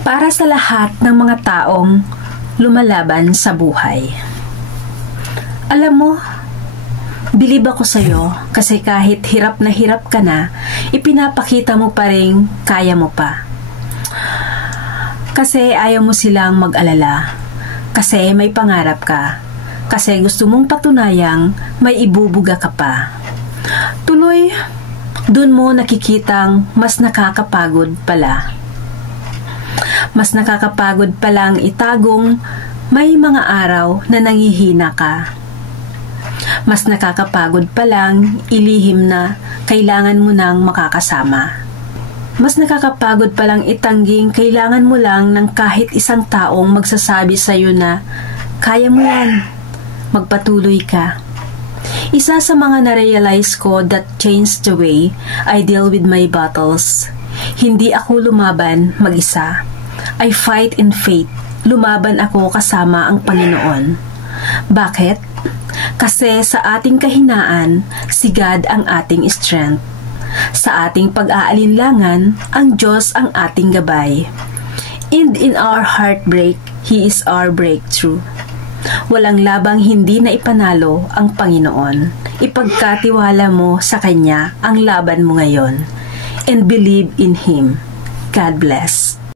Para sa lahat ng mga taong lumalaban sa buhay. Alam mo, bilib ako sa'yo kasi kahit hirap ka na, ipinapakita mo pa rin kaya mo pa. Kasi ayaw mo silang mag-alala. Kasi may pangarap ka. Kasi gusto mong patunayang may ibubuga ka pa. Tuloy, dun mo nakikitang mas nakakapagod pala. Mas nakakapagod palang itagong may mga araw na nangihina ka. Mas nakakapagod palang ilihim na kailangan mo nang makakasama. Mas nakakapagod palang itangging kailangan mo lang ng kahit isang taong magsasabi sa'yo na kaya mo yan, magpatuloy ka. Isa sa mga na-realize ko that changed the way I deal with my battles. Hindi ako lumaban mag-isa. I fight in faith. Lumaban ako kasama ang Panginoon. Bakit? Kasi sa ating kahinaan, si God ang ating strength. Sa ating pag-aalinlangan, ang Diyos ang ating gabay. And in our heartbreak, He is our breakthrough. Walang labang hindi na ipanalo ang Panginoon. Ipagkatiwala mo sa Kanya ang laban mo ngayon. And believe in Him. God bless.